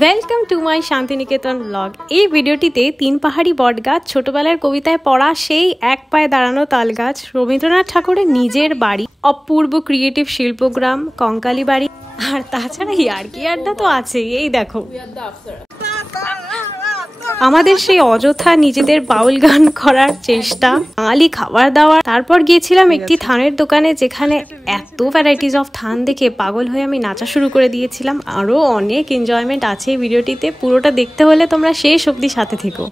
Welcome to my Santiniketan blog. এই ভিডিওটিতে তিন পাহাড়ি বটগাছ, ছোটবেলার কবিতায় পড়া সেই এক পায়ে দাঁড়ানো তালগাছ, রবীন্দ্রনাথ ঠাকুরের নিজের বাড়ি, অপূর্ব ক্রিয়েটিভ শিল্পগ্রাম, কঙ্কালী বাড়ি, আর তাছাড়া ইয়ার্কি আড্ডা তো আছে। এই দেখো আমাদের সেই অযথা নিজেদের বাউল গান করার চেষ্টা, বাঙালি খাবার দাবার। তারপর গিয়েছিলাম একটি থানের দোকানে, যেখানে এত ভ্যারাইটিস অফ থান দেখে পাগল হয়ে আমি নাচা শুরু করে দিয়েছিলাম। আরও অনেক এনজয়মেন্ট আছে এই ভিডিওটিতে, পুরোটা দেখতে হলে তোমরা শেষ অবধি সাথে থেকো।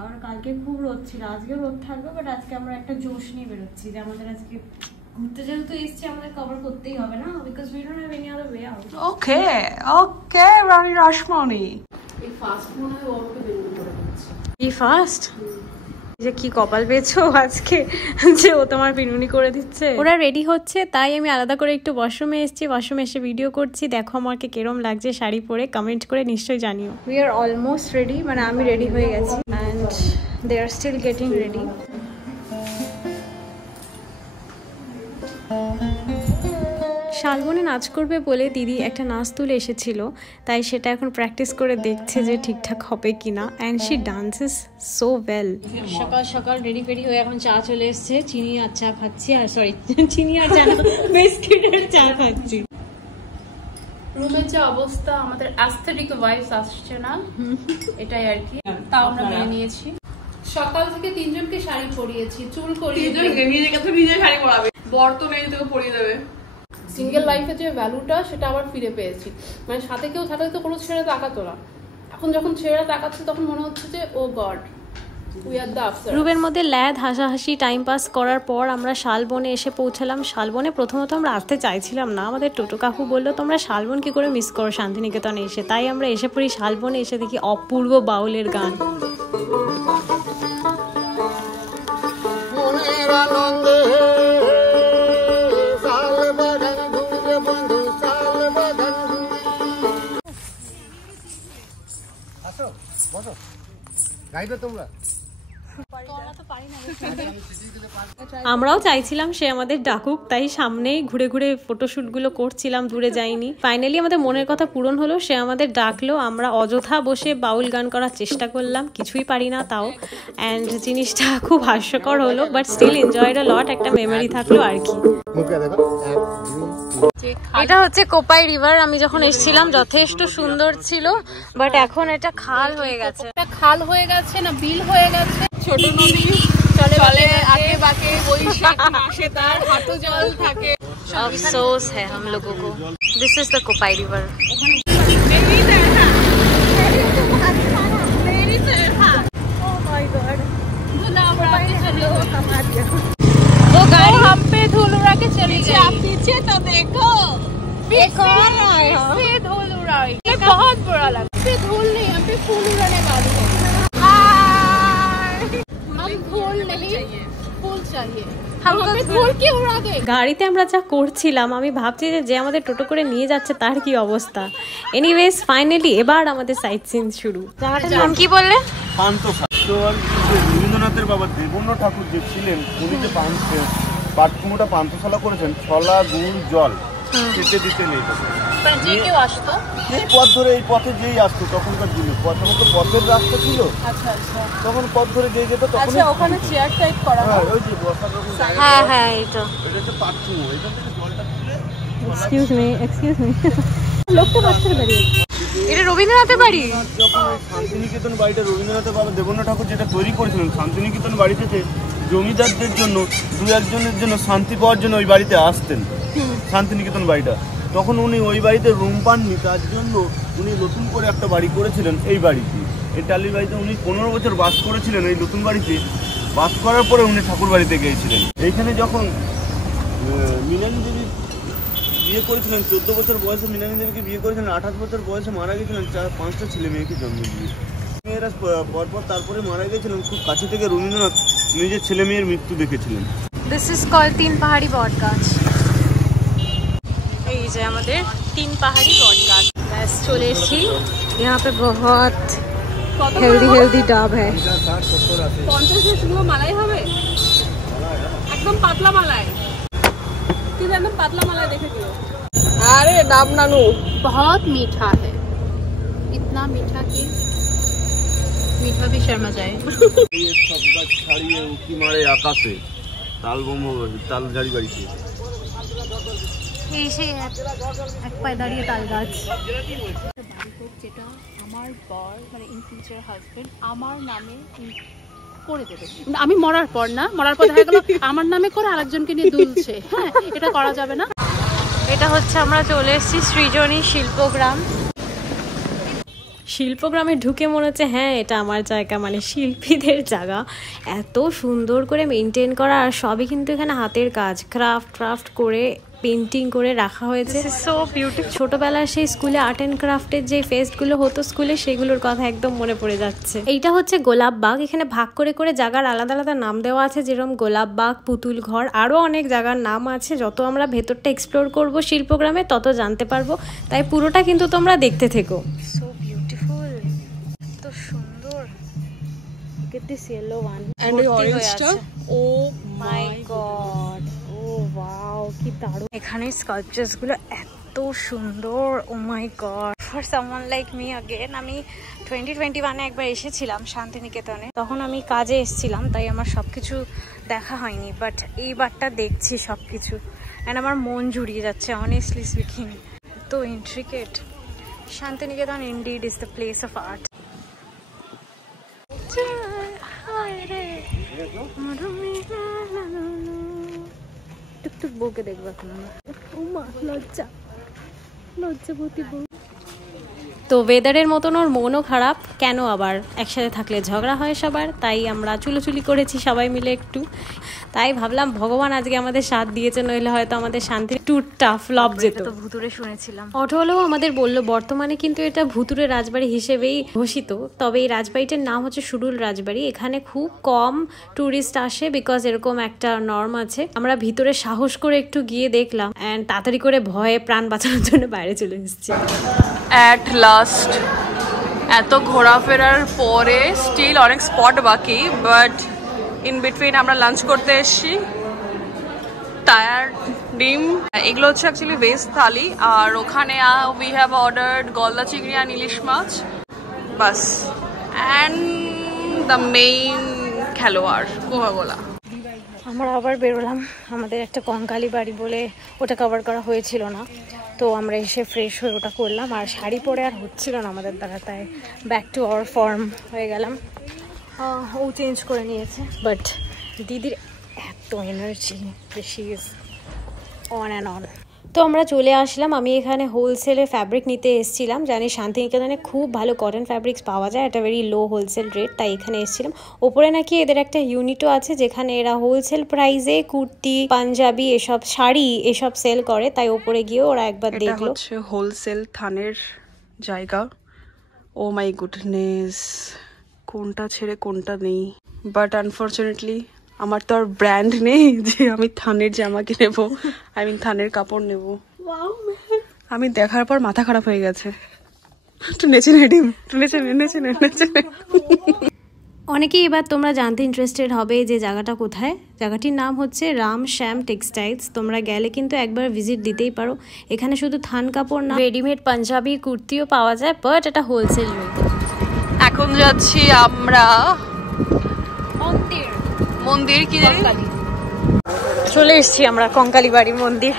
আর কালকে খুব রোদ ছিল, আজকে রোদ থাকবে, বাট আজকে আমরা একটা জোশ নিয়ে বেরোচ্ছি যে আমাদের আজকে ঘুরতে যেহেতু এসেছি আমাদের কভার করতেই হবে না, because we don't have any other way out. Okay okay Rani Rashmoni, এই ফার্স্ট মনে হয় ওকে বের করে দিচ্ছে। কি ফার্স্ট? যে কি কপাল পেয়েছো আজকে যে ও তোমার পিনুনি করে দিচ্ছে। ওরা রেডি হচ্ছে, তাই আমি আলাদা করে একটু ওয়াশরুমে এসেছি, ওয়াশরুমে এসে ভিডিও করছি। দেখো আমাকে কেরম লাগছে শাড়ি পরে, কমেন্ট করে নিশ্চয়ই জানিও। উই আর অলমোস্ট রেডি, মানে আমি রেডি হয়ে গেছি and they are still getting ready. শালবনে নাচ করবে বলে দিদি একটা নাচ তুলে এসেছিল, তাই সেটা এখন প্র্যাকটিস করে দেখছে যে ঠিকঠাক হবে কিনা। And she dances so well. সকাল সকাল রেডি ফেডি হয়ে এখন চা চলে এসছে, চিনি আর চা খাচ্ছি, আর সরি চিনি আর চা বিস্কিটের চা খাচ্ছি। রুমের যে অবস্থা, আমাদের অ্যাস্থেটিক ভাইবস আসছে না, এটাই আর কি, তাও আমরা মেনে নিয়েছি। সকাল থেকে তিনজনকে শাড়ি পরিয়েছি, চুল করিয়ে, নিজেকে তো নিজে শাড়ি পরাবে, বর তো নেই, তোকে পরিয়ে দেবে। সিঙ্গেল লাইফে যে ভ্যালুটা সেটা আবার ফিরে পেয়েছি, মানে সাথে কেউ থাকলে তো কোনো ছেড়ে তাকাতো না, এখন যখন ছেড়ে তাকাচ্ছে তখন মনে হচ্ছে যে oh god we are the after. রুমের মধ্যে ল্যাদ হাসাহাসি টাইম পাস করার পর আমরা শালবনে এসে পৌঁছালাম। শালবনে প্রথমত আমরা আসতে চাইছিলাম না, আমাদের টোটো কাকু বললো তোমরা শালবন কি করে মিস করো শান্তিনিকেতনে এসে, তাই আমরা এসে পড়ি শালবনে। এসে দেখি অপূর্ব বাউলের গান। আমরাও চাইছিলাম সে আমাদের ডাকুক, তাই সামনেই ঘুরে ঘুরে ফটোশুটগুলো করছিলাম, দূরে যাইনি। ফাইনালি আমাদের মনের কথা পূরণ হলো, সে আমাদের ডাকলো। আমরা অযথা বসে বাউল গান করার চেষ্টা করলাম, কিছুই পারি না তাও। অ্যান্ড জিনিসটা খুব হাস্যকর হলো, বাট স্টিল এনজয়েড আ লট, একটা মেমোরি থাকলো আর কি। এটা হচ্ছে কোপাই রিভার। আমি যখন এসেছিলাম যথেষ্ট সুন্দর ছিল, বাট এখন এটা খাল হয়ে গেছে। খাল হয়ে গেছে না বিল হয়ে গেছে, ছোট নদী চলে আগে বাকে, বৈশাখ মাসে তার হাঁটু জল থাকে। अफसोस है हम लोगों को। This is the Kopai river. वो गाड़ी हम पे धूल उड़ा के चली गई, आप पीछे तो देखो, धूल उड़ाई, बहुत बुरा लगा। पे धूल नहीं, हम पे फूल उड़ाने वाली है। हम धूल नहीं, फूल चाहिए। গাড়িতে আমরা যা করছিলাম, আমি ভাবছি যে আমাদের টোটো করে নিয়ে যাচ্ছে তার কি অবস্থা। এনিওয়েজ ফাইনালি এবার আমাদের সাইট সিন শুরু। জায়গাটার নাম কি বললে? রবীন্দ্রনাথের বাবা দেবন্ন ঠাকুর যে ছিলেন, উনি যে পাটকুমোটা পান্থশালা করেছেন, ছলা গুড় জল খেতে দিতে নেই। এই পথ ধরে, এই পথে যেই আসতো তখনকার দিনে, তখন তো পথের রাস্তা ছিল, তখন পথ ধরে যেই যেত তখন ওখানে চেয়ার টাইপ করা, ওই যে বসার রকম। হ্যাঁ হ্যাঁ, এটা হচ্ছে পাটকুমো, এখান থেকে জলটা তুলে। এক্সকিউজ মি লোকটা বাচ্চার বাড়ি, এটা রবীন্দ্রনাথের বাড়ি। যখন শান্তিনিকেতন বাড়িটা রবীন্দ্রনাথের বাবা দেবন্ন ঠাকুর যেটা তৈরি করেছিলেন, শান্তিনিকেতন বাড়ি থেকে জমিদারদের জন্য দু একজনের জন্য শান্তি পাওয়ার জন্য ওই বাড়িতে আসতেন শান্তিনিকেতন বাড়িটা, তখন উনি ওই বাড়িতে রুম পাননি, তার জন্য উনি নতুন করে একটা বাড়ি করেছিলেন এই বাড়িতে। এই টালির বাড়িতে উনি 15 বছর বাস করেছিলেন। এই নতুন বাড়িতে বাস করার পরে উনি ঠাকুর বাড়িতে গিয়েছিলেন। এইখানে যখন মৃণালী দেবী বিয়ে করেছিলেন, 14 বছর বয়সে মৃণালী দেবীকে বিয়ে করেছিলেন, 28 বছর বয়সে মারা গেছিলেন, 4-5টা ছেলে মেয়েকে জন্ম দিয়ে। মেয়েরা পরপর তারপরে মারা গেছিলেন। খুব কাছে থেকে রবীন্দ্রনাথ নিজের ছেলে মেয়ের মৃত্যু দেখেছিলেন। দিস ইজ কল্ড তিন পাহাড়ি বটগাছ। এই যে আমাদের তিন পাহাড়ি বটগাছ, ব্যাস চলে এসেছি। यहाँ पे बहुत हेल्दी डाब है। 50 মালাই হবে, একদম পাতলা মালাই। কিন্তু একদম পাতলা মালাই দেখে দিও। अरे डाब नानू बहुत मीठा है, इतना मीठा कि मीठा भी शर्मा जाए। ये सब गाछ छाड़िए उकी मारे आकाशे ताल बम ताल झाड़ी बाड़ीते এই সেই এক পায়ে দাঁড়িয়ে তাল গাছ। যেটা আমার বর মানে ইন ফিউচার হাজবেন্ড আমার নামে করে দেবে, আমি মরার পর না, মরার পর দেখা গেল আমার নামে করে আরেকজনকে নিয়ে দুলছে। হ্যাঁ, এটা করা যাবে না। এটা হচ্ছে আমরা চলে এসেছি সৃজনী শিল্পগ্রাম। শিল্পগ্রামে ঢুকে মনে হচ্ছে হ্যাঁ এটা আমার জায়গা, মানে শিল্পীদের জায়গা। এত সুন্দর করে মেনটেন করা, আর সবই কিন্তু এখানে হাতের কাজ, ক্রাফট করে পেন্টিং করে রাখা হয়েছে। So beautiful. ছোটবেলায় সেই স্কুলে আর্ট অ্যান্ড ক্রাফটের যে ফেস্টগুলো হতো স্কুলে, সেগুলোর কথা একদম মনে পড়ে যাচ্ছে। এইটা হচ্ছে গোলাপ বাগ। এখানে ভাগ করে করে জায়গার আলাদা আলাদা নাম দেওয়া আছে, যেরকম গোলাপ বাগ, পুতুল ঘর, আরও অনেক জায়গার নাম আছে। যত আমরা ভেতরটা এক্সপ্লোর করব শিল্পগ্রামে তত জানতে পারবো, তাই পুরোটা কিন্তু তোমরা দেখতে থেকো। সো বিউটিফুল, এত সুন্দর। Get this yellow one And the orange টা, oh my god, oh wow, কি দারুণ। এখানে স্কাল্পচার্স গুলো এত সুন্দর, oh my god, for someone like me again। আমি 2021 একবার এসেছিলাম শান্তিনিকেতনে, তখন আমি কাজে এসেছিলাম, তাই আমার সবকিছু দেখা হয়নি, বাট এইবারটা দেখছি সবকিছু, এন্ড আমার মন জুড়িয়ে যাচ্ছে অনেস্টলি স্পিকিং। তো intricate. Santiniketan indeed is the place of art। টুকটুক বউকে দেখবো এখন আমরা। লজ্জাবতী বউ। তো ওয়েদারের মতন ওর মনও খারাপ, কেন আবার, একসাথে থাকলে ঝগড়া হয় সবার, তাই আমরা চুলোচুলি করেছি সবাই মিলে একটু। তাই ভাবলাম ভগবান আজকে আমাদের সাথ দিয়েছে, নইলে হয়তো আমাদের শান্তি ট্যুরটা ফ্লপ যেত। তো ভুতুরে শুনেছিলাম, অটোওয়ালাও আমাদের বললো বর্তমানে কিন্তু এটা ভুতুরে রাজবাড়ি হিসেবেই ঘোষিত, তবে এই রাজবাড়িটার নাম হচ্ছে সুরুল রাজবাড়ি। এখানে খুব কম ট্যুরিস্ট আসে, বিকজ এরকম একটা নর্ম আছে। আমরা ভিতরে সাহস করে একটু গিয়ে দেখলাম, অ্যান্ড তাড়াতাড়ি করে ভয়ে প্রাণ বাঁচানোর জন্য বাইরে চলে এসেছি। অ্যাট লাস্ট এত ঘোরাফেরার পরে স্টিল অনেক স্পট বাকি, বাট ইন বিটুইন আমরা লাঞ্চ করতে এসেছি। টায়ার ডিম, এগুলো হচ্ছে অ্যাকচুয়ালি ভেজ থালি, আর ওখানে উই হ্যাভ অর্ডার্ড গলদা চিংড়ি আর ইলিশ মাছ, বাস। অ্যান্ড দ্য মেইন খেলোয়াড় কোকাকোলা। আমরা আবার বেরোলাম, আমাদের একটা কঙ্কালি বাড়ি বলে ওটা কভার করা হয়েছিল না, তো আমরা এসে ফ্রেশ হয়ে ওটা করলাম, আর শাড়ি পরে আর হচ্ছিল না আমাদের দ্বারা, তাই ব্যাক টু আওয়ার ফর্ম হয়ে গেলাম। ও চেঞ্জ করে নিয়েছে, বাট দিদির এত energy, she is on and on. তো আমরা চলে আসলাম, আমি এখানে হোলসেলে ফ্যাব্রিক নিতে এসেছিলাম। জানি শান্তিনিকেতনে খুব ভালো কটন ফ্যাব্রিক্স পাওয়া যায়, একটা ভেরি লো হোলসেল রেট, তাই এখানে এসেছিলাম। ওপরে নাকি এদের একটা ইউনিটও আছে যেখানে এরা হোলসেল প্রাইসে কুর্তি, পাঞ্জাবি, এসব শাড়ি এসব সেল করে, তাই ওপরে গিয়ে ওরা একবার দেখলো। হচ্ছে হোলসেল থানের জায়গা। ও মাই গুডনেস, কোনটা ছেড়ে কোনটা নেই, বাট আনফর্চুনেটলি আমার তো আর ব্র্যান্ড নেই যে আমি থানের জামা কিনেবো, আই মিন থানের কাপড় নেবো। আমি দেখার পর মাথা খারাপ হয়ে গেছে। একটু নেচে নে ডিম, একটু নেচে নে, নেচে নে, নেচে নে। অনেকেই এবার তোমরা জানতে ইন্টারেস্টেড হবে যে জায়গাটা কোথায়। জায়গাটির নাম হচ্ছে রাম শ্যাম টেক্সটাইলস। তোমরা গেলে কিন্তু একবার ভিজিট দিতেই পারো। এখানে শুধু থান কাপড় না, রেডিমেড পাঞ্জাবি কুর্তিও পাওয়া যায়, বাট এটা হোলসেল রেট। এখন যাচ্ছি আমরা মন্দির, কি জানি চলে এসেছি আমরা কঙ্কালী বাড়ির মন্দির।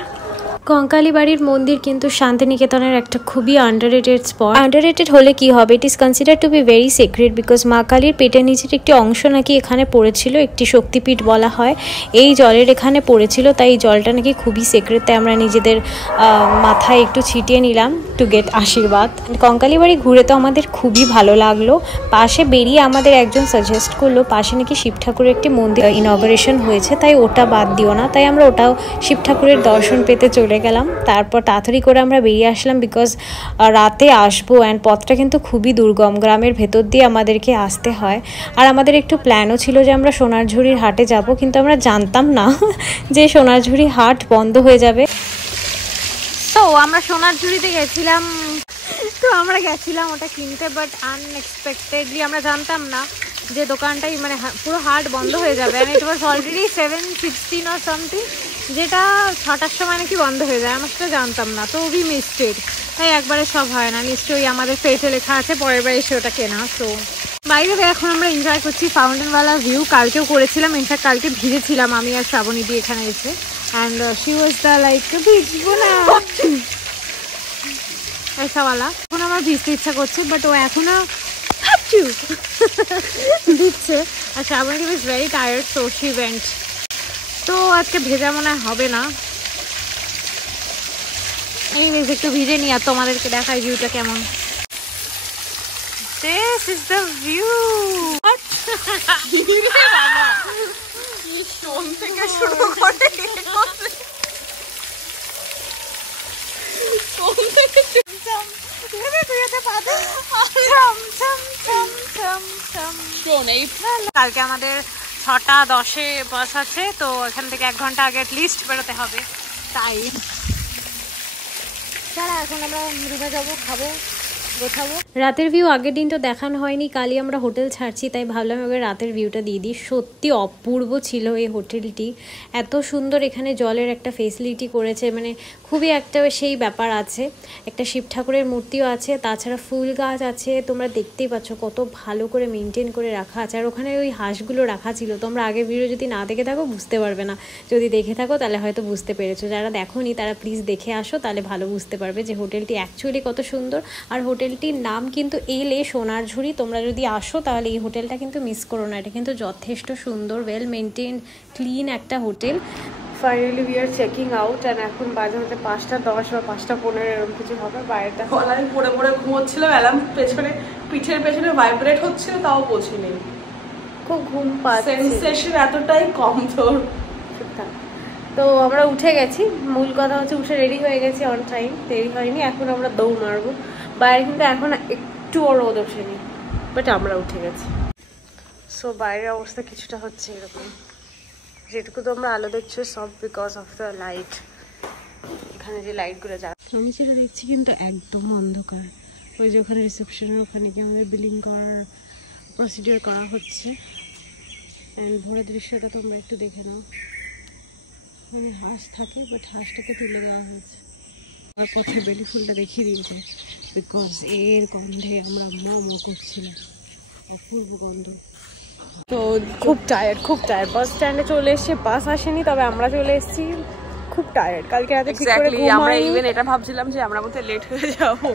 কঙ্কালী বাড়ির মন্দির কিন্তু শান্তিনিকেতনের একটা খুবই আন্ডাররেটেড স্পট। আন্ডাররেটেড হলে কি হবে, it is consider to be very secret, because মা কালীর পেটের নিচের একটি অংশ নাকি এখানে পড়েছিল, একটি শক্তিপীঠ বলা হয়, এই জলের এখানে পড়েছিল, তাই এই জলটা নাকি খুবই সিক্রেট, তাই আমরা নিজেদের মাথায় একটু ছিটিয়ে নিলাম টু গেট আশীর্বাদ। কঙ্কালী বাড়ি ঘুরে তো আমাদের খুবই ভালো লাগলো। পাশে বেরিয়ে আমাদের একজন সাজেস্ট করলো পাশে নাকি শিব ঠাকুরের একটি মন্দির ইনগরেশন হয়েছে, তাই ওটা বাদ দিও না, তাই আমরা ওটাও শিব ঠাকুরের দর্শন পেতে চলে গেলাম। তারপর তাড়াতাড়ি করে আমরা বেরিয়ে আসলাম, বিকজ রাতে আসবো, অ্যান্ড পথটা কিন্তু খুবই দুর্গম, গ্রামের ভেতর দিয়ে আমাদেরকে আসতে হয়। আর আমাদের একটু প্ল্যানও ছিল যে আমরা সোনারঝুড়ির হাটে যাব, কিন্তু আমরা জানতাম না যে সোনারঝুড়ি হাট বন্ধ হয়ে যাবে। তো আমরা সোনারঝুড়িতে গেছিলাম, তো আমরা গেছিলাম ওটা কিনতে, বাট আনএক্সপেক্টেডলি আমরা জানতাম না যে দোকানটাই মানে পুরো হাট বন্ধ হয়ে যাবে, and it was already 7:16 or something, যেটা 6টার সময় নাকি বন্ধ হয়ে যায়, আমরা সেটা জানতাম না, তো উই মিস্টেড, তাই একবারে সব হয় না, নিশ্চয়ই আমাদের ফেটে লেখা আছে পরের বার এসে ওটা কেনা। তো বাইরে এখন আমরা এনজয় করছি ফাউন্টেনওয়ালা ভিউ, কালকেও করেছিলাম, ইনফ্যাক্ট কালকে ভিজেছিলাম আমি আর শ্রাবণী দিয়ে এখানে এসে, and she was the like ভিজবো না ऐसावाला। এখন আমার ভিজতে ইচ্ছা করছে, বাট ও এখনো দিচ্ছে, আর Srabani was very tired, so she went. তো আজকে ভেজা মনে হবে না, এই বেশ একটু ভিজে নি আর তোমাদেরকে দেখাই ভিউটা কেমন। This is the view. থেকে শুরু করে কালকে আমাদের 6:10 বাস আছে, তো এখান থেকে 1 ঘন্টা আগে লিস্ট বেরোতে হবে, তাই চলো এখন আমরা রুমে যাবো, খাবো, গোছাবো। রাতের ভিউ আগের দিন তো দেখানো হয়নি, কালই আমরা হোটেল ছাড়ছি, তাই ভাবলাম এবার রাতের ভিউটা দিয়ে দিই। সত্যি অপূর্ব ছিল এই হোটেলটি, এত সুন্দর, এখানে জলের একটা ফেসিলিটি করেছে, মানে খুবই একটা সেই ব্যাপার আছে, একটা শিব ঠাকুরের মূর্তিও আছে, তাছাড়া ফুল গাছ আছে, তোমরা দেখতেই পাচ্ছ কত ভালো করে মেনটেন করে রাখা আছে। আর ওখানে ওই হাঁসগুলো রাখা ছিল, তোমরা আগের ভিডিও যদি না দেখে থাকো বুঝতে পারবে না, যদি দেখে থাকো তাহলে হয়তো বুঝতে পেরেছো, যারা দেখোনি তারা প্লিজ দেখে আসো, তাহলে ভালো বুঝতে পারবে যে হোটেলটি অ্যাকচুয়ালি কত সুন্দর। আর হোটেলটির নাম কিন্তু এলে সোনারঝুরি, তোমরা যদি আসো তাহলে এই হোটেলটা কিন্তু মিস করো না, এটা কিন্তু যথেষ্ট সুন্দর, ওয়েল মেনটেন, ক্লিন একটা hotel. Finally we are checking out, and এখন বাজে হচ্ছে 5:10 বা 5:15 এরকম কিছু হবে। বাইরেটা আমি পড়ে পড়ে ঘুমোচ্ছিলাম, অ্যালার্ম পেছনে পিঠের পেছনে ভাইব্রেট হচ্ছিল, তাও পৌঁছিনি, খুব ঘুম পাচ্ছে, সেন্সেশন এতটাই কম তোর। তো আমরা উঠে গেছি, মূল কথা হচ্ছে উঠে রেডি হয়ে গেছি অন টাইম, দেরি হয়নি, এখন আমরা দৌড় মারবো। বাইরে কিন্তু এখন একটুও রোদ ওঠেনি, বাট আমরা উঠে গেছি। সো বাইরের অবস্থা কিছুটা হচ্ছে এরকম, যেটুকু তোমরা আলো দেখছো সব বিকজ অফ দ্য লাইট, এখানে যে লাইটগুলো যাচ্ছে। আমি যেটা দেখছি কিন্তু একদম অন্ধকার, ওই যে ওখানে রিসেপশনের ওখানে কি আমাদের বিলিং করার প্রসিডিওর করা হচ্ছে, অ্যান্ড ভোরের দৃশ্যটা তোমরা একটু দেখে নাও, মানে হাঁস থাকে বাট হাঁসটাকে তুলে দেওয়া হয়েছে। আর পথে বেলি ফুলটা দেখিয়ে দিয়েছে, বিকজ এর গন্ধে আমরা মো করছিলাম, অপূর্ব গন্ধ। তো খুব টায়ার্ড, বাস স্ট্যান্ডে চলে এসেছি, বাস আসেনি, তবে আমরা চলে এসেছি, খুব টায়ার্ড। কালকে রাতে ঠিক করে আমরা ইভেন এটা ভাবছিলাম যে আমরা বোধহয় লেট হয়ে যাবো,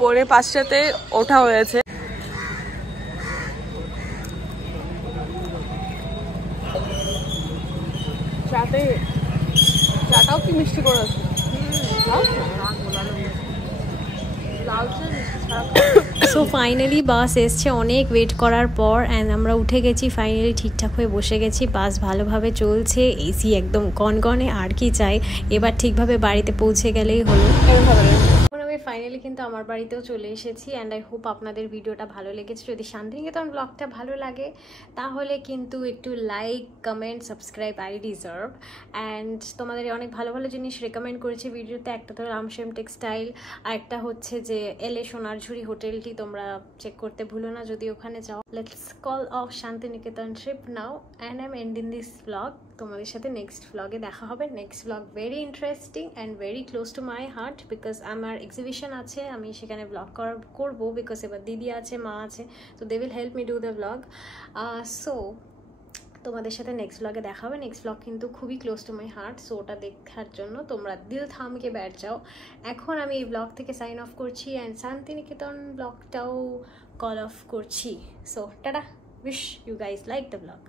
পরে 5টাতে ওঠা হয়েছে। চাটাও কি মিষ্টি করেছে, সো ফাইনালি বাস এসছে অনেক ওয়েট করার পর, অ্যান্ড আমরা উঠে গেছি, ফাইনালি ঠিকঠাক হয়ে বসে গেছি, বাস ভালোভাবে চলছে, এসি একদম কনকনে, আর কি চাই, এবার ঠিকভাবে বাড়িতে পৌঁছে গেলেই হলো। এখন আমি ফাইনালি কিন্তু আমার বাড়িতেও চলে এসেছি, অ্যান্ড আই হোপ আপনাদের ভিডিওটা ভালো লেগেছে। যদি শান্তিনিকেতন ব্লগটা ভালো লাগে তাহলে কিন্তু একটু like, comment, subscribe, I deserve. And তোমাদের অনেক ভালো ভালো জিনিস রেকমেন্ড করেছি ভিডিওতে, একটা তো রামশেম টেক্সটাইল, আর একটা হচ্ছে যে এলে সোনারঝুরি হোটেলটি, তোমরা চেক করতে ভুলো না যদি ওখানে যাও। Let's call off Santiniketan trip now, and I am ending this blog. তোমাদের সাথে নেক্সট ব্লগে দেখা হবে। Next blog very interesting and very close to my heart, because আমার এক্সিবিশন আছে, আমি সেখানে ব্লগ করবো, বিকজ এবার দিদি আছে, মা আছে, তো they will help me do the blog. So তোমাদের সাথে নেক্সট ব্লগে দেখা হবে। নেক্সট ব্লগ কিন্তু খুবই close to my heart, so ওটা দেখার জন্য তোমরা দিল থামকে ব্যাট যাও। এখন আমি এই ব্লগ থেকে সাইন অফ করছি, অ্যান্ড শান্তিনিকেতন ব্লগটাও কল অফ করছি। So tata, wish you guys like the blog.